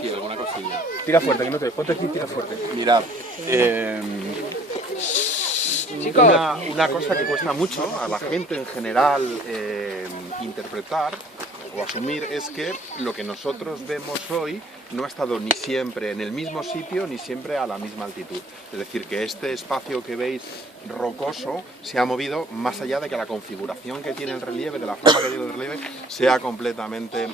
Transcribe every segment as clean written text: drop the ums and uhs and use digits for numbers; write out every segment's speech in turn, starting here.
Sí, alguna cosilla. Tira fuerte, que no te... Ponte aquí y tira fuerte. Mirad, una cosa que cuesta mucho a la gente en general interpretar o asumir es que lo que nosotros vemos hoy no ha estado ni siempre en el mismo sitio ni siempre a la misma altitud. Es decir, que este espacio que veis rocoso se ha movido más allá de que la configuración que tiene el relieve, de la forma que tiene el relieve, sea completamente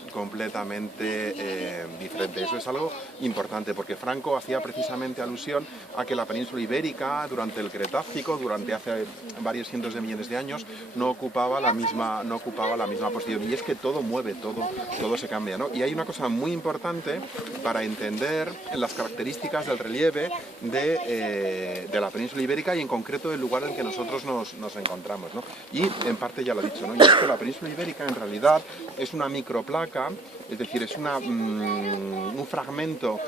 diferente. Eso es algo importante porque Franco hacía precisamente alusión a que la península ibérica durante el Cretácico, durante hace varios cientos de millones de años, no ocupaba la misma posición. Y es que todo mueve, todo se cambia, ¿no? Y hay una cosa muy importante para entender las características del relieve de la península ibérica y en concreto del lugar en que nosotros nos encontramos, ¿no? Y en parte ya lo he dicho, ¿no? Y es que la península ibérica en realidad es una microplaca, es decir, es un fragmento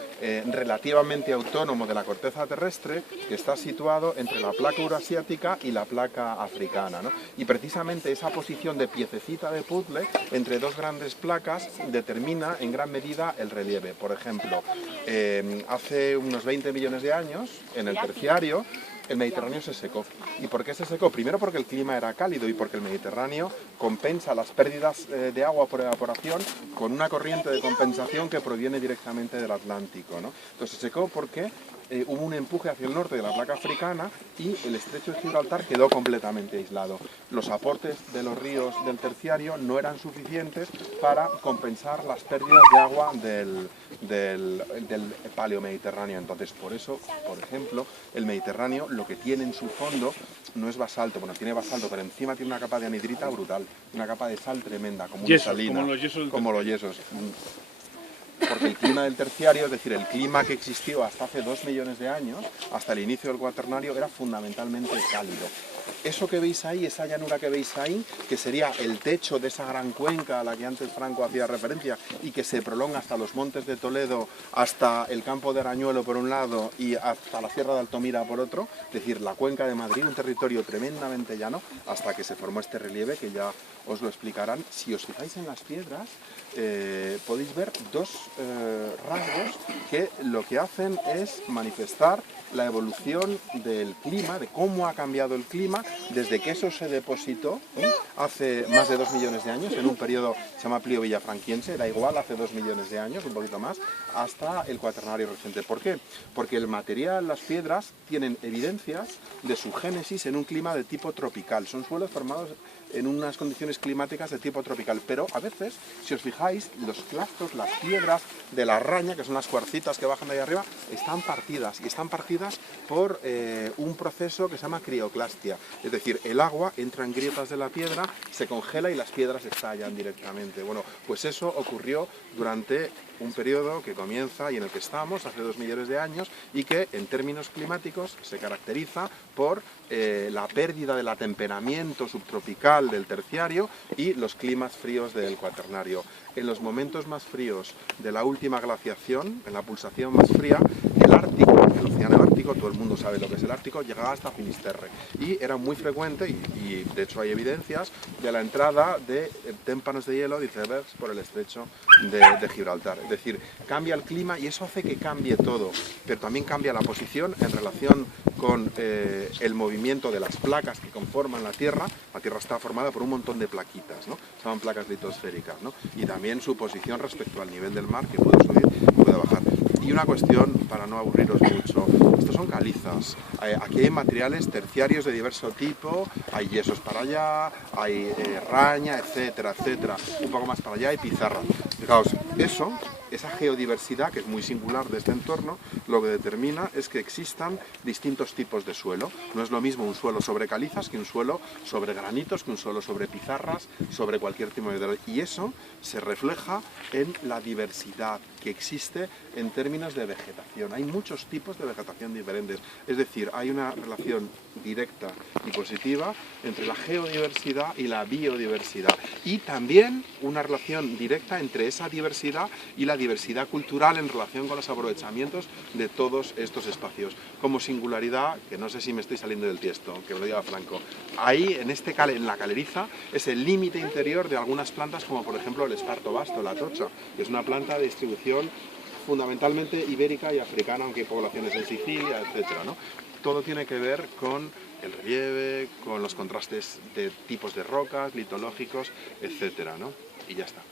relativamente autónomo de la corteza terrestre que está situado entre la placa euroasiática y la placa africana, ¿no? Y precisamente esa posición de piececita de puzzle entre dos grandes placas determina en gran medida el relieve. Por ejemplo, hace unos 20 millones de años, en el Terciario, el Mediterráneo se secó. ¿Y por qué se secó? Primero porque el clima era cálido y porque el Mediterráneo compensa las pérdidas de agua por evaporación con una corriente de compensación que proviene directamente del Atlántico, ¿no? Entonces se secó porque hubo un empuje hacia el norte de la placa africana y el estrecho de Gibraltar quedó completamente aislado. Los aportes de los ríos del Terciario no eran suficientes para compensar las pérdidas de agua del paleomediterráneo. Entonces, por eso, por ejemplo, el Mediterráneo lo que tiene en su fondo no es basalto, bueno, tiene basalto, pero encima tiene una capa de anhidrita brutal, una capa de sal tremenda, como una salina, como los yesos. Porque el clima del Terciario, es decir, el clima que existió hasta hace 2 millones de años, hasta el inicio del Cuaternario, era fundamentalmente cálido. Eso que veis ahí, esa llanura que veis ahí, que sería el techo de esa gran cuenca a la que antes Franco hacía referencia y que se prolonga hasta los montes de Toledo, hasta el campo de Arañuelo por un lado y hasta la Sierra de Altomira por otro, es decir, la cuenca de Madrid, un territorio tremendamente llano, hasta que se formó este relieve que ya os lo explicarán. Si os fijáis en las piedras, podéis ver dos rasgos que lo que hacen es manifestar la evolución del clima, de cómo ha cambiado el clima desde que eso se depositó hace más de 2 millones de años, en un periodo que se llama Plio Villafranquiense, da igual, hace 2 millones de años, un poquito más, hasta el Cuaternario reciente. ¿Por qué? Porque el material, las piedras, tienen evidencias de su génesis en un clima de tipo tropical. Son suelos formados en unas condiciones climáticas de tipo tropical, pero a veces, si os fijáis, los clastos, las piedras de la raña, que son las cuarcitas que bajan de ahí arriba, están partidas, y están partidas por un proceso que se llama crioclastia, es decir, el agua entra en grietas de la piedra, se congela y las piedras estallan directamente. Bueno, pues eso ocurrió durante un periodo que comienza y en el que estamos hace 2 millones de años y que en términos climáticos se caracteriza por la pérdida del atemperamiento subtropical del Terciario y los climas fríos del Cuaternario. En los momentos más fríos de la última glaciación, en la pulsación más fría, el Ártico, el océano Ártico, todo el mundo sabe lo que es el Ártico, llegaba hasta Finisterre y era muy frecuente y de hecho hay evidencias de la entrada de témpanos de hielo, de icebergs por el estrecho de Gibraltar. Es decir, cambia el clima y eso hace que cambie todo, pero también cambia la posición en relación con el movimiento de las placas que conforman la Tierra. La Tierra está formada por un montón de plaquitas, ¿no? Se llaman placas litosféricas, ¿no? Y también su posición respecto al nivel del mar, que puede subir, puede bajar. Y una cuestión, para no aburriros mucho, estos son calizas. Aquí hay materiales terciarios de diverso tipo, hay yesos para allá, hay raña, etcétera, etcétera. Un poco más para allá hay pizarra. Fijaos, esa geodiversidad, que es muy singular de este entorno, lo que determina es que existan distintos tipos de suelo. No es lo mismo un suelo sobre calizas que un suelo sobre granitos, que un suelo sobre pizarras, sobre cualquier tipo de... Y eso se refleja en la diversidad que existe en términos de vegetación. Hay muchos tipos de vegetación diferentes. Es decir, hay una relación directa y positiva entre la geodiversidad y la biodiversidad. Y también una relación directa entre esa diversidad y la diversidad cultural en relación con los aprovechamientos de todos estos espacios. Como singularidad, que no sé si me estoy saliendo del tiesto, que me lo diga Franco, ahí en la caleriza es el límite interior de algunas plantas como por ejemplo el esparto vasto, la tocha, que es una planta de distribución fundamentalmente ibérica y africana, aunque hay poblaciones en Sicilia, etcétera, ¿no? Todo tiene que ver con el relieve, con los contrastes de tipos de rocas, litológicos, etcétera, ¿no? Y ya está.